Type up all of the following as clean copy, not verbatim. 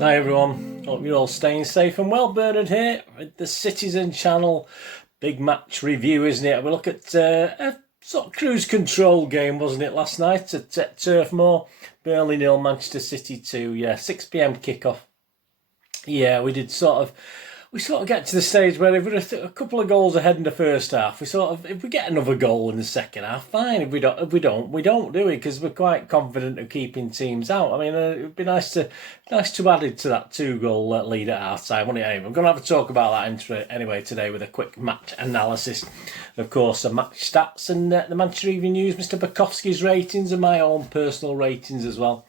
Hi everyone, hope you're all staying safe and well. Bernard here with the Citizen Channel big match review, isn't it? We look at a sort of cruise control game, wasn't it, last night at Turf Moor? Burnley 0, Manchester City 2. Yeah, 6 p.m. kickoff. Yeah, we sort of get to the stage where if we're a couple of goals ahead in the first half, if we get another goal in the second half, fine. If we don't, do we? Because we're quite confident of keeping teams out. I mean, it'd be nice to add it to that 2-goal lead at half time, wouldn't it? Anyway, I'm going to have a talk about that anyway today with a quick match analysis. And of course, the match stats and the Manchester Evening News, Mr. Bukowski's ratings and my own personal ratings as well.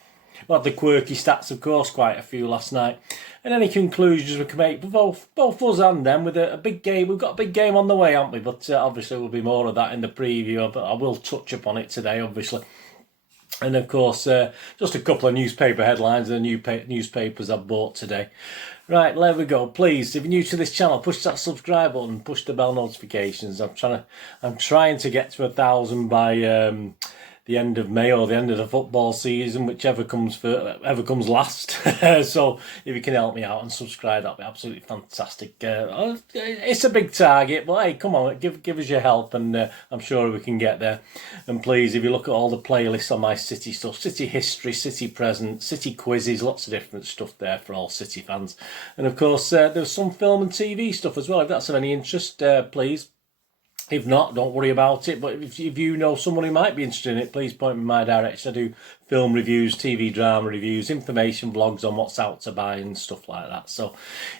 We'll have the quirky stats, of course, quite a few last night. And any conclusions we can make, both us and them, with a big game. We've got a big game on the way, haven't we? But obviously there'll be more of that in the preview, but I will touch upon it today, obviously. And of course, just a couple of newspaper headlines and the newspapers I bought today. Right, there we go. Please, if you're new to this channel, push that subscribe button, push the bell notifications. I'm trying to get to 1,000 by the end of May or the end of the football season, whichever comes last. So if you can help me out and subscribe, that'd be absolutely fantastic. It's a big target, but hey, come on, give us your help, and I'm sure we can get there. And please, if you look at all the playlists on my City stuff, City history, City present, City quizzes, lots of different stuff there for all City fans. And of course, there's some film and TV stuff as well. If that's of any interest, please. If not, don't worry about it. But if you know someone who might be interested in it, please point me in my direction. I do film reviews, TV drama reviews, information blogs on what's out to buy and stuff like that. So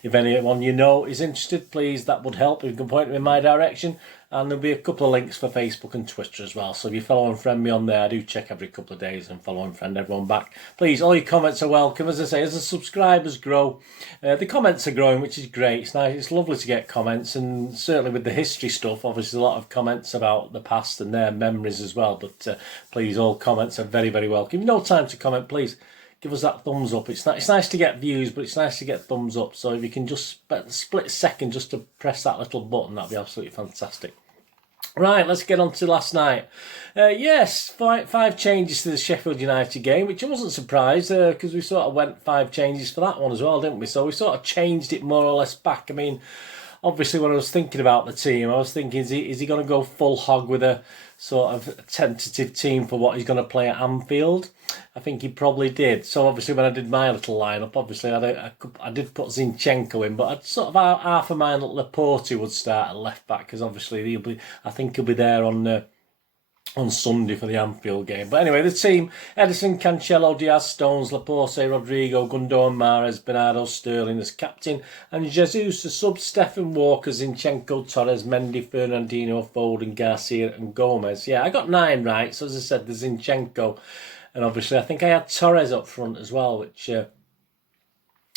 if anyone you know is interested, please, that would help. You can point them in my direction. And there'll be a couple of links for Facebook and Twitter as well. So if you follow and friend me on there, I do check every couple of days and follow and friend everyone back. Please, all your comments are welcome. As I say, as the subscribers grow, the comments are growing, which is great. It's nice. It's lovely to get comments, and certainly with the history stuff, obviously a lot of comments about the past and their memories as well. But please, all comments are very, very welcome. If you have no time to comment, please give us that thumbs up. It's nice to get views, but it's nice to get thumbs up. So if you can just split a second just to press that little button, that'd be absolutely fantastic. Right, let's get on to last night. Yes, five changes to the Sheffield United game, which I wasn't surprised because we sort of went 5 changes for that one as well, didn't we? So we sort of changed it more or less back. I mean, obviously when I was thinking about the team, I was thinking, is he going to go full hog with a sort of tentative team for what he's going to play at Anfield? I think he probably did. So obviously when I did my little lineup, obviously I did put Zinchenko in, but I'd sort of half of mine Laporte would start at left back, because obviously I think he'll be there on Sunday for the Anfield game. But anyway, the team: Ederson, Cancelo, Diaz, Stones, Laporte, Rodrigo, Gundogan, Mahrez, Bernardo, Sterling as captain, and Jesus, the sub: Stefan, Walker, Zinchenko, Torres, Mendy, Fernandinho, Foden, Garcia and Gomez. Yeah, I got 9 right. So as I said, the Zinchenko, and obviously I think I had Torres up front as well, which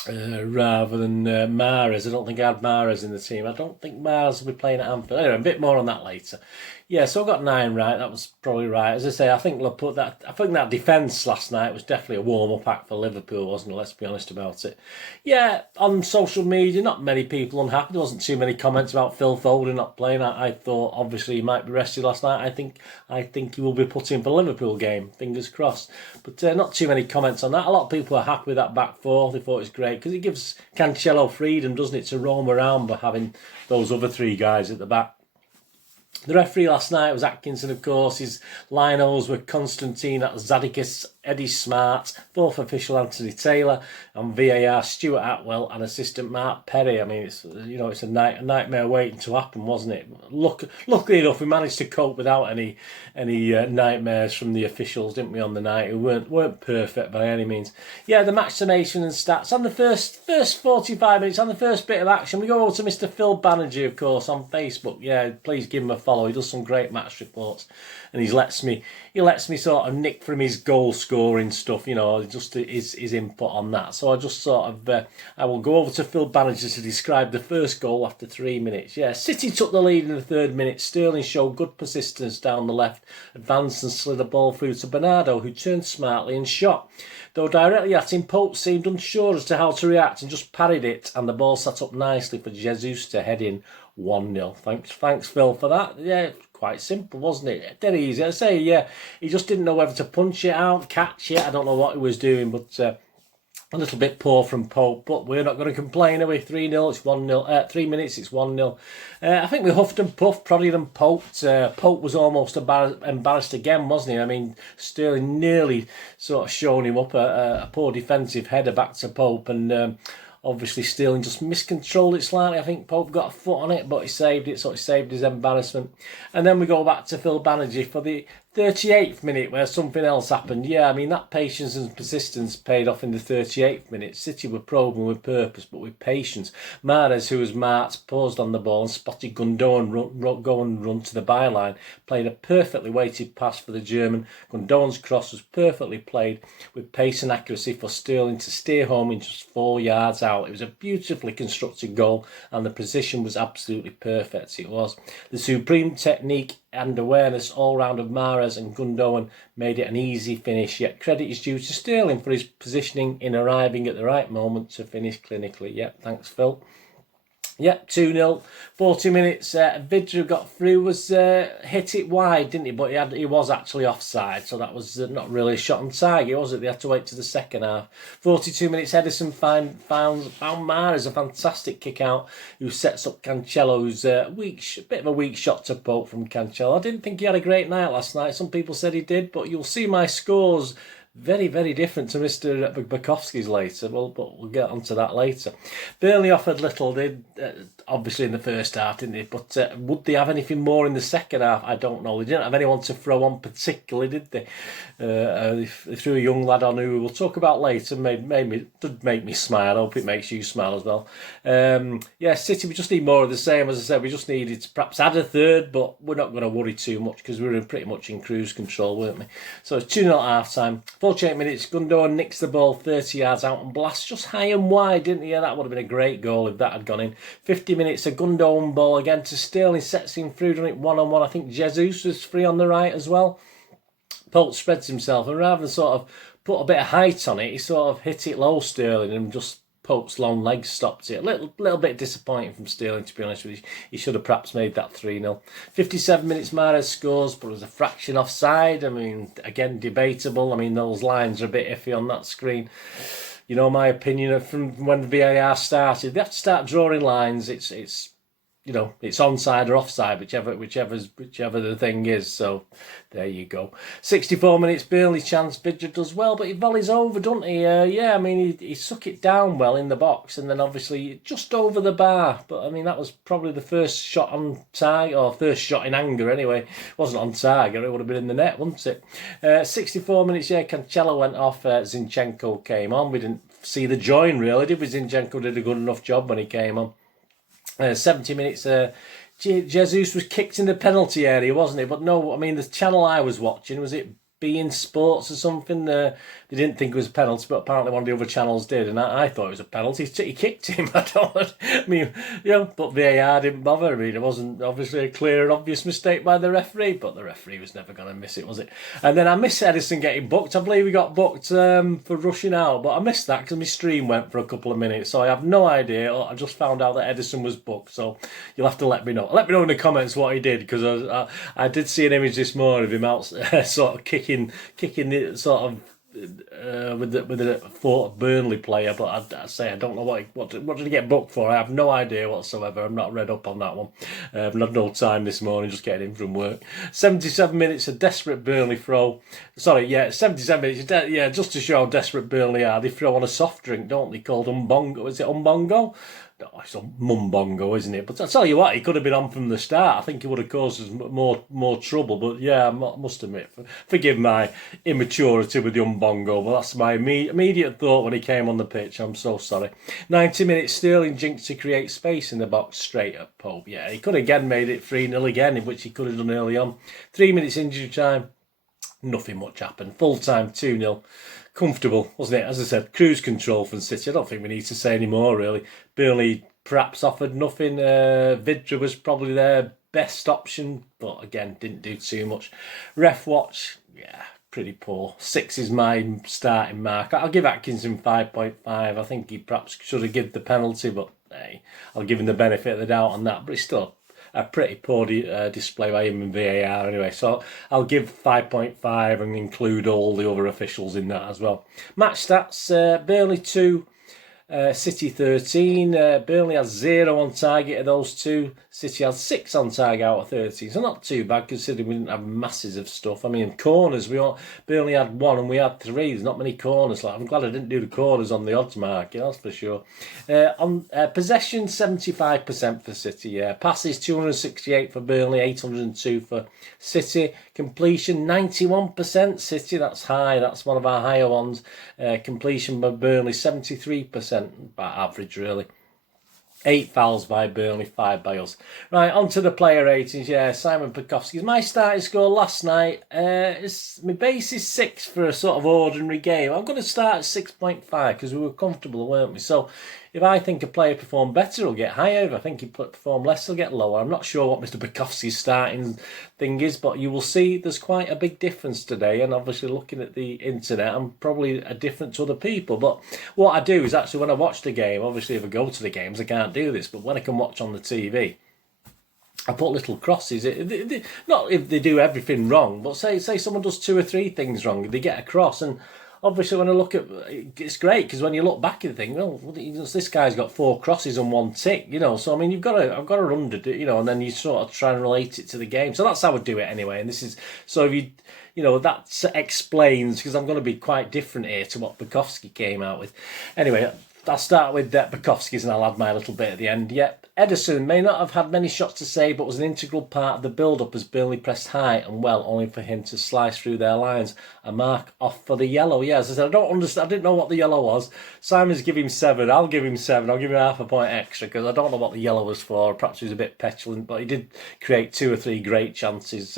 rather than Mahrez. I don't think I had Mahrez in the team. I don't think Mahrez will be playing at Anfield. Anyway, a bit more on that later. Yeah, so I got 9 right. That was probably right. As I say, I think that defence last night was definitely a warm-up act for Liverpool, wasn't it? Let's be honest about it. Yeah, on social media, not many people unhappy. There wasn't too many comments about Phil Foden not playing. I thought obviously he might be rested last night. I think he will be put in for the Liverpool game. Fingers crossed. But not too many comments on that. A lot of people are happy with that back four. They thought it was great because it gives Cancelo freedom, doesn't it, to roam around by having those other 3 guys at the back. The referee last night was Atkinson, of course. His linos were Constantine Zadikis, Eddie Smart, 4th official Anthony Taylor, and VAR Stuart Atwell and assistant Marc Perry. I mean, it's a nightmare waiting to happen, wasn't it? Luckily enough, we managed to cope without any nightmares from the officials, didn't we, on the night? Who weren't perfect by any means. Yeah, the match summation and stats on the first 45 minutes, on the first bit of action. We go over to Mr. Phil Banerjee, of course, on Facebook. Yeah, please give him a follow. He does some great match reports, and he lets me sort of nick from his goal scoring stuff, just his input on that. So I just sort of I will go over to Phil Banerjee to describe the first goal after 3 minutes. Yeah, City took the lead in the 3rd minute. Sterling showed good persistence down the left, advanced and slid the ball through to Bernardo, who turned smartly and shot. Though directly at him, Pope seemed unsure as to how to react and just parried it, and the ball sat up nicely for Jesus to head in 1-0. Thanks, Phil, for that. Yeah, quite simple, wasn't it? Dead easy. I say, yeah, he just didn't know whether to punch it out, catch it. I don't know what he was doing, but A little bit poor from Pope, but we're not going to complain, are we? 3-0, it's 1-0. 3 minutes, it's 1-0. I think we huffed and puffed, prodded and poked. Pope was almost embarrassed again, wasn't he? I mean, Sterling nearly sort of shown him up a poor defensive header back to Pope, and obviously Sterling just miscontrolled it slightly. I think Pope got a foot on it, but he saved it, so he saved his embarrassment. And then we go back to Phil Banerjee for the 38th minute where something else happened. Yeah, I mean, that patience and persistence paid off in the 38th minute. City were probing with purpose, but with patience. Mahrez, who was marked, paused on the ball and spotted Gundogan go and run to the byline. Played a perfectly weighted pass for the German. Gundogan's cross was perfectly played with pace and accuracy for Sterling to steer home in just 4 yards out. It was a beautifully constructed goal and the position was absolutely perfect. It was. The supreme technique and awareness all round of Mahrez and Gundogan made it an easy finish, yet credit is due to Sterling for his positioning in arriving at the right moment to finish clinically. Yep, thanks Phil. Yep, 2-0, 40 minutes. Vidra got through, was hit it wide, didn't he? But he was actually offside, so that was not really a shot on target, was it? They had to wait to the second half. 42 minutes, Edison found Mahrez, a fantastic kick out, who sets up Cancelo's a bit of a weak shot to Pope from Cancelo. I didn't think he had a great night last night. Some people said he did, but you'll see my scores very, very different to Mr. Bukowski's later. But we'll get onto that later. Burnley offered little, obviously in the first half, didn't they? But would they have anything more in the second half? I don't know. They didn't have anyone to throw on particularly, did they? They threw a young lad on who we'll talk about later. Did make me smile. I hope it makes you smile as well. City, we just need more of the same. As I said, we just needed to perhaps add a third, but we're not going to worry too much because we were pretty much in cruise control, weren't we? So it's 2-0 at half time. 48 minutes, Gundogan nicks the ball 30 yards out and blasts just high and wide, didn't he? Yeah, that would have been a great goal if that had gone in. 50 minutes, a Gundogan ball again to Sterling, sets him through, done it one-on-one. I think Jesus was free on the right as well. Pope spreads himself, and rather than sort of put a bit of height on it, he sort of hit it low, Sterling, and just Pope's long legs stopped it. A little bit disappointing from Sterling, to be honest with you. He should have perhaps made that 3-0. 57 minutes, Mahrez scores, but it was a fraction offside. I mean, again, debatable. I mean, those lines are a bit iffy on that screen. You know, my opinion from when the VAR started, they have to start drawing lines. It's onside or offside, whichever the thing is. So there you go. 64 minutes, Burnley chance. Vidra does well, but he volleys over, doesn't he? I mean, he suck it down well in the box, and then obviously just over the bar. But I mean, that was probably the first shot on target, or first shot in anger anyway. It wasn't on target, it would have been in the net, wouldn't it? 64 minutes, Cancelo went off, Zinchenko came on. We didn't see the join really, did we? Zinchenko did a good enough job when he came on. 70 minutes, Jesus was kicked in the penalty area, wasn't he? But no, I mean, the channel I was watching, was it beIN Sports or something? They didn't think it was a penalty, but apparently one of the other channels did, and I thought it was a penalty. He kicked him. But VAR didn't bother. I mean, it wasn't obviously a clear and obvious mistake by the referee, but the referee was never going to miss it, was it? And then I missed Edison getting booked. I believe he got booked for rushing out, but I missed that because my stream went for a couple of minutes, so I have no idea. I just found out that Edison was booked, so you'll have to let me know. Let me know in the comments what he did, because I did see an image this morning of him out sort of kicking it sort of with a Fort Burnley player, but I don't know what did he get booked for. I have no idea whatsoever. I'm not read up on that one. I've had no time this morning, just getting in from work. 77 minutes, a desperate Burnley throw. 77 minutes. Just to show how desperate Burnley are, they throw on a soft drink, don't they? Called Umbongo. Is it Umbongo? No, it's a Mumbongo, isn't it? But I tell you what, he could have been on from the start. I think he would have caused us more trouble. But yeah, I must admit, forgive my immaturity with the Umbongo, but that's my immediate thought when he came on the pitch. I'm so sorry. 90 minutes, Sterling jinx to create space in the box straight at Pope. Yeah, he could have again made it 3-0 again, which he could have done early on. 3 minutes injury time. Nothing much happened. Full time, 2-0. Comfortable, wasn't it? As I said, cruise control from City. I don't think we need to say any more, really. Burnley perhaps offered nothing. Vidra was probably their best option, but again, didn't do too much. Ref watch, pretty poor. 6 is my starting mark. I'll give Atkinson 5.5. I think he perhaps should have given the penalty, but hey, I'll give him the benefit of the doubt on that. But it's still a pretty poor display by him in VAR anyway. So I'll give 5.5 and include all the other officials in that as well. Match stats, Burnley 2, City 13. Burnley has 0 on target of those two. City has 6 on target out of 13. So not too bad considering we didn't have masses of stuff. I mean, corners, Burnley had 1 and we had 3. There's not many corners. I'm glad I didn't do the corners on the odds market, that's for sure. On possession, 75% for City. Passes, 268 for Burnley, 802 for City. Completion, 91% City. That's high. That's one of our higher ones. Completion by Burnley, 73%. About average, really. 8 fouls by Burnley, 5 by us. Right, on to the player ratings. Yeah, Simon Pekowski's my starting score last night. My base is 6 for a sort of ordinary game. I'm going to start at 6.5 because we were comfortable, weren't we? So if I think a player performed better, he'll get higher. If I think he performed less, he'll get lower. I'm not sure what Mr. Pekowski's starting thing is, but you will see there's quite a big difference today. And obviously, looking at the internet, I'm probably different to other people. But what I do is actually when I watch the game, obviously if I go to the games, I can't do this. But when I can watch on the TV, I put little crosses. Not if they do everything wrong, but say someone does 2 or 3 things wrong, they get a cross. And obviously, when I look at it's great because when you look back and think, well, this guy's got 4 crosses and 1 tick, So I mean, I've got to run to and then you sort of try and relate it to the game. So that's how I do it anyway. And this is so if that explains because I'm going to be quite different here to what Pekowski came out with. Anyway, I'll start with Pekowski's and I'll add my little bit at the end. Yep. Ederson may not have had many shots to save, but was an integral part of the build-up as Burnley pressed high and well, only for him to slice through their lines. A mark off for the yellow. Yeah, as I said, I don't understand. I didn't know what the yellow was. Simon's give him 7. I'll give him 7. I'll give him half a point extra because I don't know what the yellow was for. Perhaps he was a bit petulant, but he did create 2 or 3 great chances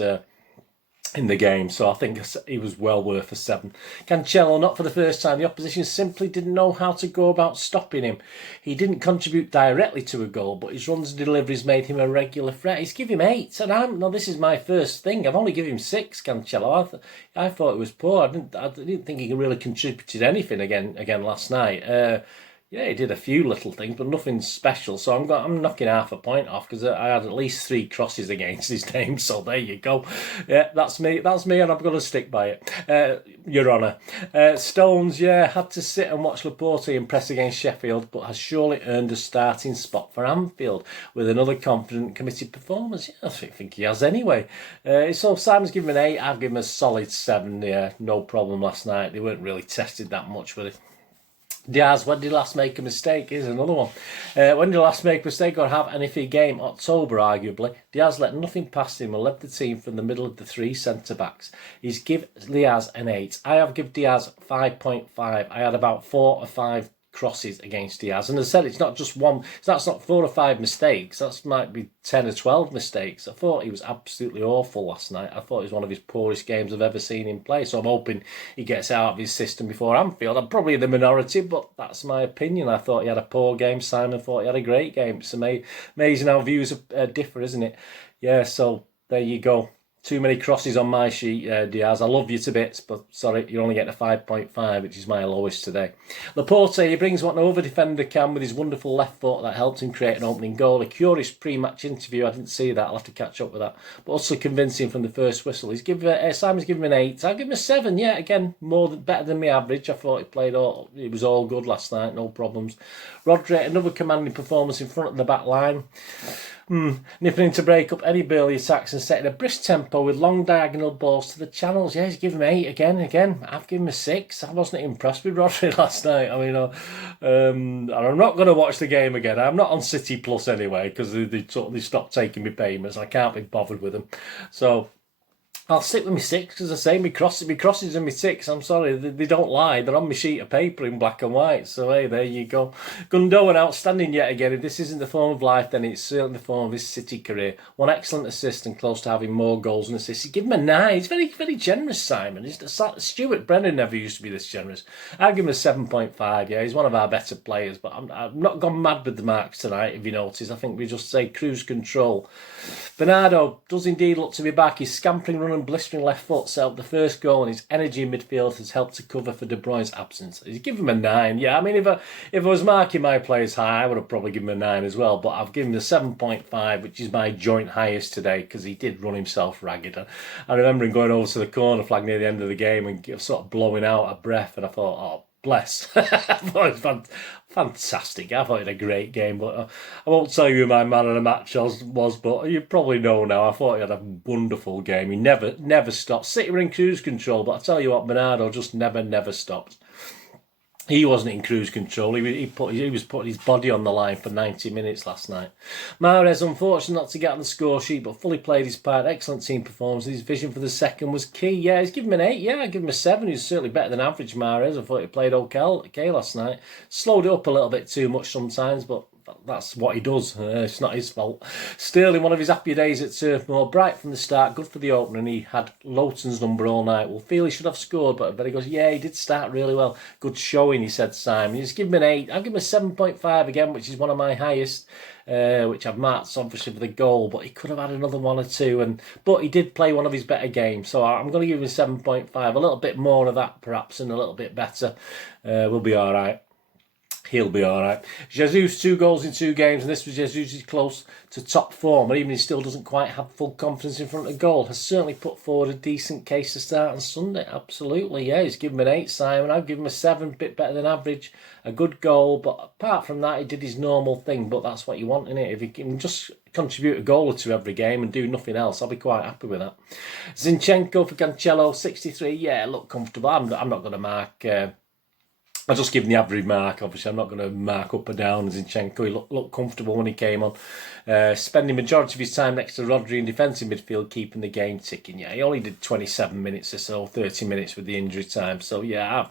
in the game, so I think he was well worth a 7. Cancelo, not for the first time. The opposition simply didn't know how to go about stopping him. He didn't contribute directly to a goal, but his runs and deliveries made him a regular threat. He's given him 8, and this is my first thing. I've only given him 6. Cancelo, I thought it was poor. I didn't think he really contributed anything again last night. Yeah, he did a few little things, but nothing special. So I'm knocking half a point off because I had at least 3 crosses against his name. So there you go. Yeah, that's me, and I'm going to stick by it, Your Honour. Stones, had to sit and watch Laporte impress against Sheffield, but has surely earned a starting spot for Anfield with another confident, committed performance. Yeah, I think he has anyway. So Simon's given him an 8. I've given him a solid 7. Yeah, no problem last night. They weren't really tested that much with it. Diaz, when did he last make a mistake? Here's another one. When did he last make a mistake or have an iffy game? October, arguably. Diaz let nothing past him and led the team from the middle of the 3 centre-backs. He's give Diaz an 8. I have give Diaz 5.5. I had about 4 or 5 crosses against Diaz. And as I said, it's not just one, that's not 4 or 5 mistakes. That might be 10 or 12 mistakes. I thought he was absolutely awful last night. I thought it was one of his poorest games I've ever seen him play. So I'm hoping he gets out of his system before Anfield. I'm probably in the minority, but that's my opinion. I thought he had a poor game. Simon thought he had a great game. It's amazing how views differ, isn't it? Yeah, so there you go. Too many crosses on my sheet, Diaz. I love you to bits, but sorry, you're only getting a 5.5, which is my lowest today. Laporte, he brings what no other defender can with his wonderful left foot that helped him create an opening goal. A curious pre-match interview. I didn't see that. I'll have to catch up with that. But also convincing from the first whistle. Simon's given him an 8. I'll give him a 7. Yeah, again, better than my average. I thought it was all good last night. No problems. Rodri, another commanding performance in front of the back line. Nipping in to break up any Burnley attacks and setting a brisk tempo with long diagonal balls to the channels. Yeah, he's given him 8 again. I've given him a 6. I wasn't impressed with Rodri last night. I mean, and I'm not going to watch the game again. I'm not on City Plus anyway because they stopped taking me payments. I can't be bothered with them. So I'll stick with my 6 because I say my crosses and my 6. I'm sorry, they don't lie. They're on my sheet of paper in black and white. So hey, there you go. Gundogan outstanding yet again. If this isn't the form of life, then it's certainly the form of his City career. 1 excellent assist and close to having more goals and assists. Give him a 9. He's very, very generous, Simon. Stuart Brennan never used to be this generous. I'll give him a 7.5. Yeah, he's one of our better players, but I've not gone mad with the marks tonight, if you notice. I think we just say cruise control. Bernardo does indeed look to be back. He's scampering, running and blistering left foot set up the first goal, and his energy in midfield has helped to cover for De Bruyne's absence. He's given him a 9. Yeah, I mean, if I was marking my players high, I would have probably given him a 9 as well, but I've given him a 7.5, which is my joint highest today, because he did run himself ragged. I remember him going over to the corner flag near the end of the game and sort of blowing out a breath, and I thought, oh, bless. I thought it was fantastic. I thought he had a great game, but I won't tell you who my man of the match was, but you probably know now. I thought he had a wonderful game. He never stopped. City were in cruise control, but I tell you what, Bernardo just never stopped. He wasn't in cruise control. He was putting his body on the line for 90 minutes last night. Mahrez, unfortunate not to get on the score sheet, but fully played his part. Excellent team performance. His vision for the second was key. Yeah, he's given him an 8. Yeah, I give him a 7. He's certainly better than average, Mahrez. I thought he played okay last night. Slowed it up a little bit too much sometimes, but that's what he does. It's not his fault. Sterling, one of his happier days at Turf Moor. Bright from the start, good for the opener, and he had Lowton's number all night. We'll feel he should have scored, but he goes, yeah, he did start really well. Good showing, he said, Simon. He's given him an 8. I'll give him a 7.5 again, which is one of my highest, which I've marked, obviously, for the goal, but he could have had another 1 or 2, but he did play one of his better games, so I'm going to give him a 7.5. A little bit more of that, perhaps, and a little bit better. We'll be all right. He'll be all right. Jesus, 2 goals in 2 games, and this was Jesus' close to top form, and even he still doesn't quite have full confidence in front of goal, has certainly put forward a decent case to start on Sunday. Absolutely, yeah. He's given him an 8, Simon. I've given him a 7, a bit better than average. A good goal, but apart from that, he did his normal thing, but that's what you want, innit? If he can just contribute a goal or 2 every game and do nothing else, I'll be quite happy with that. Zinchenko for Cancelo, 63. Yeah, look comfortable. I'm not going to mark... I'll just give him the average mark, obviously. I'm not going to mark up or down Zinchenko. He looked comfortable when he came on. Spending majority of his time next to Rodri in defensive midfield, keeping the game ticking. Yeah, he only did 27 minutes or so, 30 minutes with the injury time. So, yeah,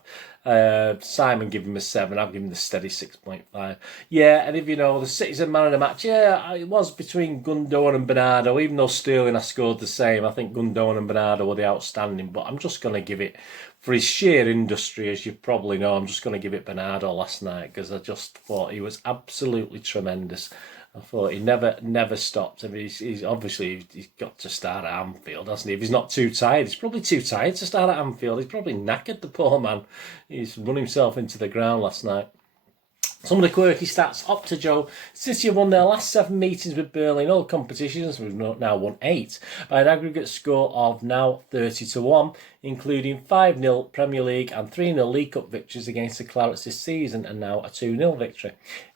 Simon gave him a 7. I've given him the steady 6.5. Yeah, and if you know, the City's a man of the match. Yeah, it was between Gundogan and Bernardo. Even though Sterling, I scored the same. I think Gundogan and Bernardo were the outstanding. But I'm just going to give it... For his sheer industry, as you probably know, I'm just going to give it Bernardo last night, because I just thought he was absolutely tremendous. I thought he never stopped. I mean, he's obviously he's got to start at Anfield, hasn't he? If he's not too tired, he's probably too tired to start at Anfield. He's probably knackered, the poor man. He's run himself into the ground last night. Some of the quirky stats, up to Joe. City have won their last 7 meetings with Burnley in all competitions. We've now won 8 by an aggregate score of now 30-1, including 5-0 Premier League and 3-0 League Cup victories against the Clarets this season, and now a 2-0 victory.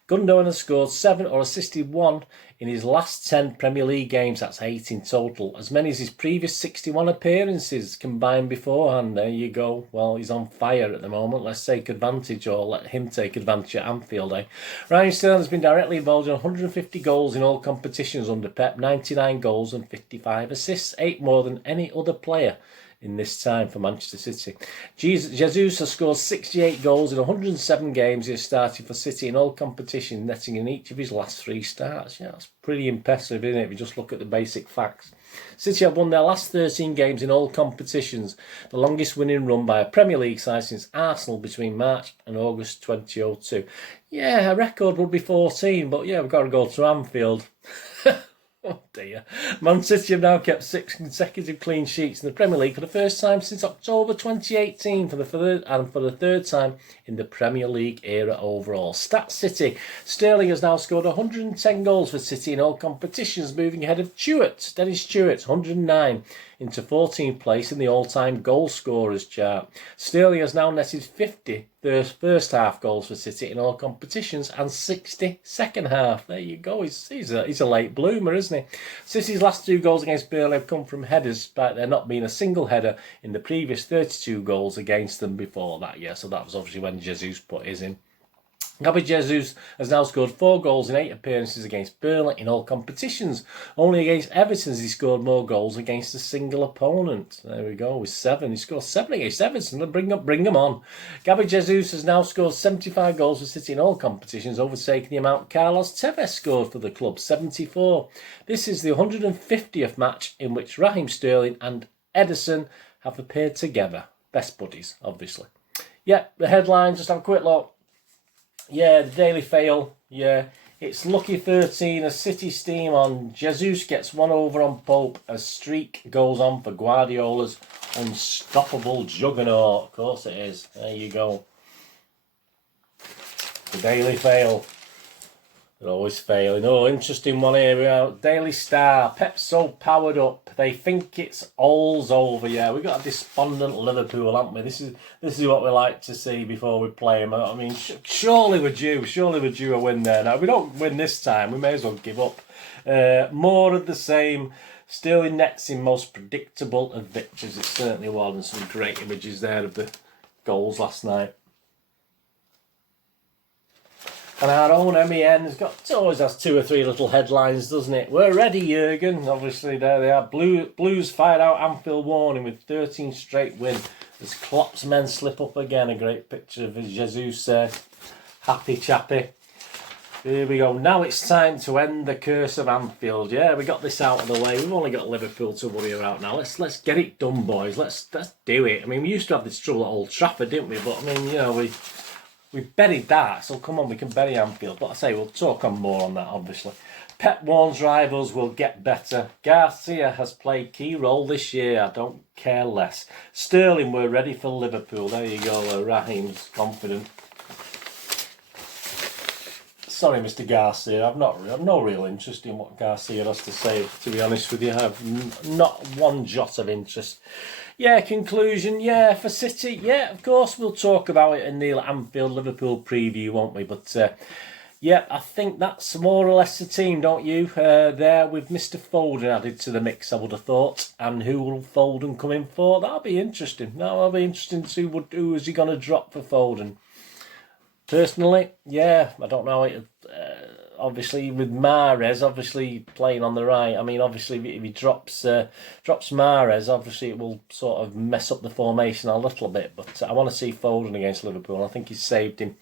Gundogan has scored 7 or assisted 1 in his last 10 Premier League games. That's 8 in total. As many as his previous 61 appearances combined beforehand. There you go. Well, he's on fire at the moment. Let's take advantage, or let him take advantage at Anfield, eh? Ryan Sterling has been directly involved in 150 goals in all competitions under Pep. 99 goals and 55 assists. 8 more than any other player in this time for Manchester City. Jesus has scored 68 goals in 107 games he has started for City in all competitions, netting in each of his last 3 starts. Yeah, that's pretty impressive, isn't it, if you just look at the basic facts. City have won their last 13 games in all competitions, the longest winning run by a Premier League side since Arsenal between March and August 2002. Yeah, a record would be 14, but yeah, we've got to go to Anfield. Oh dear. Man City have now kept 6 consecutive clean sheets in the Premier League for the first time since October 2018 for the third time in the Premier League era overall. Stats City. Sterling has now scored 110 goals for City in all competitions, moving ahead of Dennis Stewart, 109, into 14th place in the all-time goal scorers chart. Sterling has now netted 50 first half goals for City in all competitions and 60 second half. There you go. He's a late bloomer, isn't he? City's last 2 goals against Burnley have come from headers, despite there not being a single header in the previous 32 goals against them before that. Yeah, so that was obviously when Jesus put his in. Gabi Jesus has now scored 4 goals in 8 appearances against Burnley in all competitions. Only against Everton has he scored more goals against a single opponent. There we go, with 7. He scored 7 against Everton. Bring them on. Gabi Jesus has now scored 75 goals for City in all competitions, overtaking the amount Carlos Tevez scored for the club, 74. This is the 150th match in which Raheem Sterling and Ederson have appeared together. Best buddies, obviously. Yeah, the headlines, just have a quick look. Yeah, the Daily Fail. Yeah, It's lucky 13 as City steam on. Jesus gets one over on Pope as streak goes on for Guardiola's unstoppable juggernaut. Of course it is. There you go. The Daily Fail. They're always failing. Oh, interesting one here. We are Daily Star. Pep's so powered up. They think it's all's over. Yeah, we got a despondent Liverpool, haven't we? This is what we like to see before we play them. I mean, surely we're due. Surely we're due a win there. Now, if we don't win this time, we may as well give up. More of the same. Sterling nets in most predictable of victories. It certainly was, and some great images there of the goals last night. And our own MEN's always has 2 or 3 little headlines, doesn't it? We're ready, Jurgen. Obviously, there they are. Blues fired out Anfield warning with 13 straight win as Klopp's men slip up again. A great picture of Jesus there. Happy chappy. Here we go. Now it's time to end the curse of Anfield. Yeah, we got this out of the way. We've only got Liverpool to worry about now. Let's get it done, boys. Let's do it. I mean, we used to have this trouble at Old Trafford, didn't we? But I mean, you know, we buried that, so come on, we can bury Anfield. But I say, we'll talk on more on that, obviously. Pep warns rivals will get better. Garcia has played key role this year. I don't care less. Sterling, we're ready for Liverpool. There you go, Raheem's confident. Sorry, Mr. Garcia, I've no real interest in what Garcia has to say, to be honest with you. I have not one jot of interest. Yeah, conclusion, yeah, for City, yeah, of course, we'll talk about it in the Anfield Liverpool preview, won't we? But, yeah, I think that's more or less the team, don't you? There with Mr. Foden added to the mix, I would have thought. And who will Foden come in for? That'll be interesting. That'll be interesting to see who is he going to drop for Foden. Personally, yeah, I don't know. Obviously, with Mahrez, obviously playing on the right. I mean, obviously, if he drops Mahrez, obviously it will sort of mess up the formation a little bit. But I want to see Foden against Liverpool. I think he's saved him.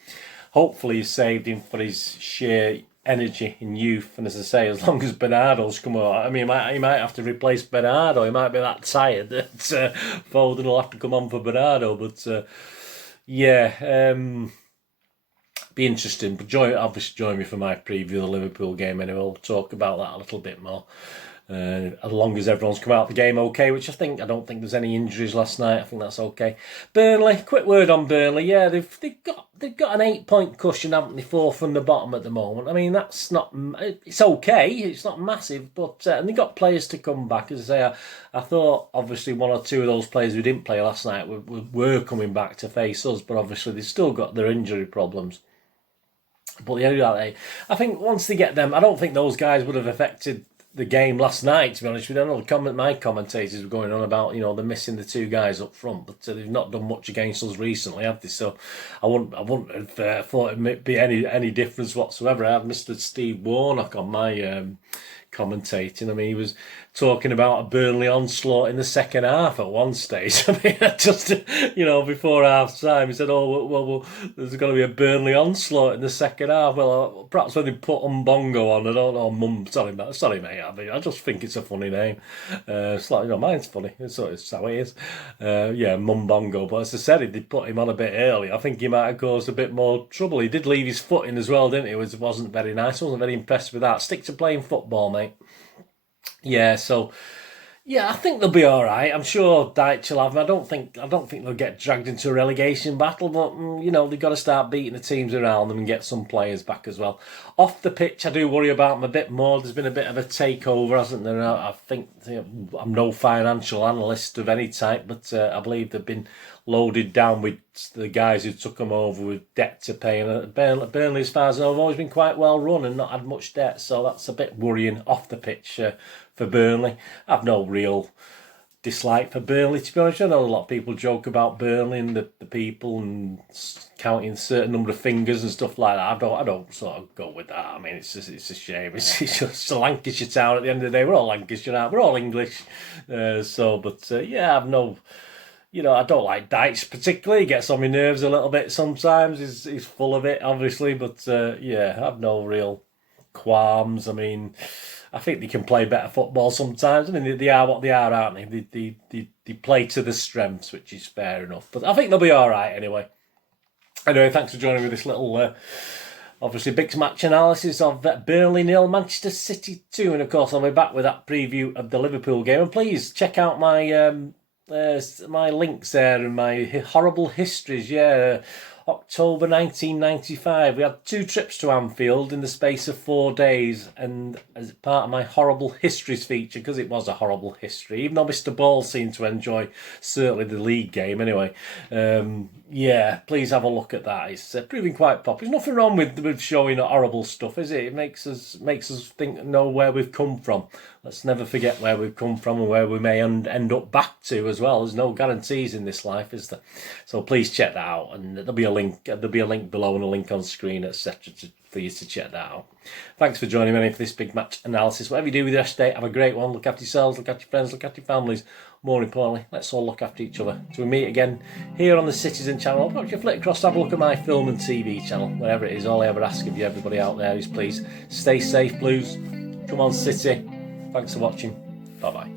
Hopefully, he's saved him for his sheer energy and youth. And as I say, as long as Bernardo's come out, I mean, he might have to replace Bernardo. He might be that tired that Foden will have to come on for Bernardo. But yeah. Be interesting, but obviously join me for my preview of the Liverpool game anyway. We'll talk about that a little bit more. As long as everyone's come out of the game okay, which I don't think there's any injuries last night. I think that's okay. Burnley, quick word on Burnley. Yeah, they've got an 8-point cushion, haven't they? 4 from the bottom at the moment. I mean, that's not. It's okay. It's not massive, but and they got players to come back. As I say, I thought obviously 1 or 2 of those players who didn't play last night were coming back to face us, but obviously they've still got their injury problems. But the end of that day, I think once they get them, I don't think those guys would have affected the game last night, to be honest with you. I know my commentators were going on about, you know, they're missing the 2 guys up front, but they've not done much against us recently, have they? So I wouldn't have thought it'd be any difference whatsoever. I had Mr. Steve Warnock on my commentating. I mean, he was talking about a Burnley onslaught in the second half at one stage. I mean, just, you know, before half time, he said, oh, well, there's going to be a Burnley onslaught in the second half. Well, perhaps when they put Mbongo on, I don't know, sorry, mate, I just think it's a funny name. It's like, you know, mine's funny. It's how it is. Yeah, Mbongo. But as I said, they put him on a bit early. I think he might have caused a bit more trouble. He did leave his foot in as well, didn't he? It wasn't very nice. I wasn't very impressed with that. Stick to playing football, mate. Yeah, so yeah, I think they'll be all right. I'm sure Dyche will have them. I don't think they'll get dragged into a relegation battle, but you know, they've got to start beating the teams around them and get some players back as well. Off the pitch, I do worry about them a bit more. There's been a bit of a takeover, hasn't there? I think, I'm no financial analyst of any type, but I believe they've been loaded down with the guys who took them over with debt to pay. And Burnley, as far as I know, have always been quite well run and not had much debt, so that's a bit worrying off the pitch for Burnley. I've no real dislike for Burnley, to be honest. I know a lot of people joke about Burnley and the people and counting a certain number of fingers and stuff like that. I don't sort of go with that. I mean, it's a shame. It's just a Lancashire town at the end of the day. We're all Lancashire now. We're all English. Yeah, I've no... You know, I don't like Dyche particularly. He gets on my nerves a little bit sometimes. He's full of it, obviously. But, yeah, I have no real qualms. I mean, I think they can play better football sometimes. I mean, they are what they are, aren't they? They play to the strengths, which is fair enough. But I think they'll be all right anyway. Anyway, thanks for joining me with this little Obviously, big match analysis of Burnley 0, Manchester City 2. And of course, I'll be back with that preview of the Liverpool game. And please check out my my links there and my horrible histories. Yeah, October 1995. We had 2 trips to Anfield in the space of 4 days, and as part of my horrible histories feature, because it was a horrible history, even though Mr. Ball seemed to enjoy certainly the league game anyway. Yeah, please have a look at that. It's proving quite popular. There's nothing wrong with showing horrible stuff, is it? It makes us know where we've come from. Let's never forget where we've come from and where we may end up back to as well. There's no guarantees in this life, is there? So please check that out, and there'll be a link below and a link on screen, etc. for you to check that out. Thanks for joining me for this big match analysis. Whatever you do with your day, have a great one. Look after yourselves, look after your friends, look after your families. More importantly, let's all look after each other. Till we meet again here on the Citizen channel. Perhaps you flick across to have a look at my film and TV channel, wherever it is. All I ever ask of you, everybody out there, is please stay safe, Blues. Come on, City. Thanks for watching. Bye-bye.